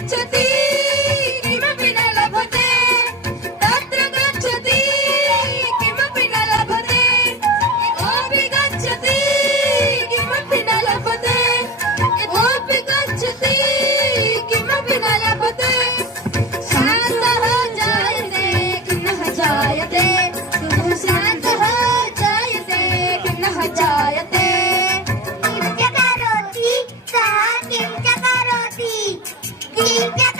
गच्छति किमपि न लभते तत्र गच्छति किमपि न लभते इतोऽपि गच्छति किमपि न लभते इतोऽपि गच्छति किमपि न लभते शान्तः जायते खिन्नः जायते शान्तः जायते खिन्नः जायते किं च करोति सः किं च करोति किं च